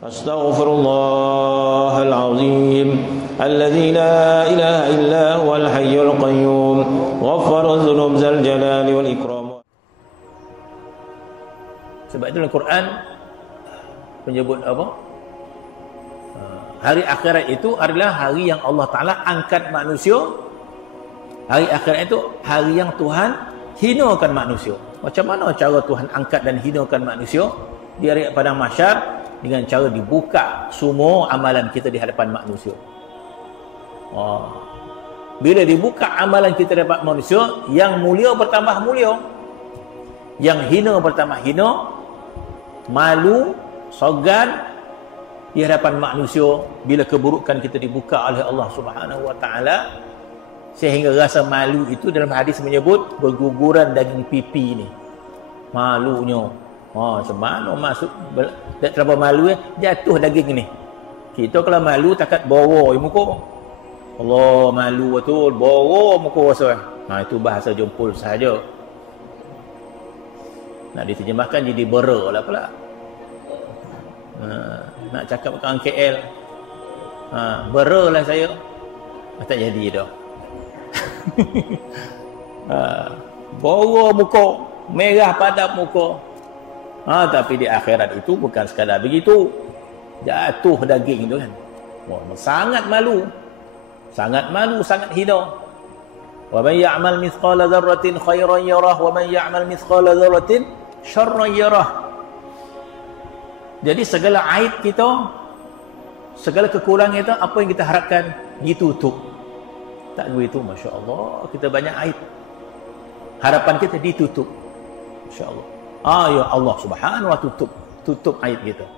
Astaghfirullahal azim alladzi la ilaha illa huwal hayyul qayyum ghaffaruz dzunub dzal jalali wal ikram. Sebab itu dalam Quran menyebut apa? Hari akhirat itu adalah hari yang Allah Ta'ala angkat manusia. Hari akhirat itu hari yang Tuhan hinakan manusia. Macam mana cara Tuhan angkat dan hinakan manusia? Di hari padang mahsyar, dengan cara dibuka semua amalan kita di hadapan manusia. Bila dibuka amalan kita di hadapan manusia, yang mulia bertambah mulia, yang hina bertambah hina, malu, sogan di hadapan manusia bila keburukan kita dibuka oleh Allah Subhanahu wa taala, sehingga rasa malu itu dalam hadis menyebut berguguran daging pipi ni. Malunya macam mana masuk tak terlalu malu jatuh daging ni. Kita kalau malu takat bawa muka. Allah, malu betul, bawa muka rasa. Itu bahasa jempol sahaja. Nak diterjemahkan jadi bera lah pula. Nak cakap dengan KL, bera lah saya. Tak jadi dah. Bawa muka, merah padam muka. Tapi di akhirat itu bukan sekadar begitu. Jatuh daging itu kan. Sangat malu. Sangat malu, sangat hina. Wa man ya'mal mithqala dzarratin khairan yarah wa man ya'mal mithqala dzarratin syarran yarah. Jadi segala aib kita, segala kekurangan kita, apa yang kita harapkan ditutup. Tak begitu, masya-Allah, kita banyak aib. Harapan kita ditutup. Masya-Allah. Ya Allah Subhanahu wa tutup aib kita.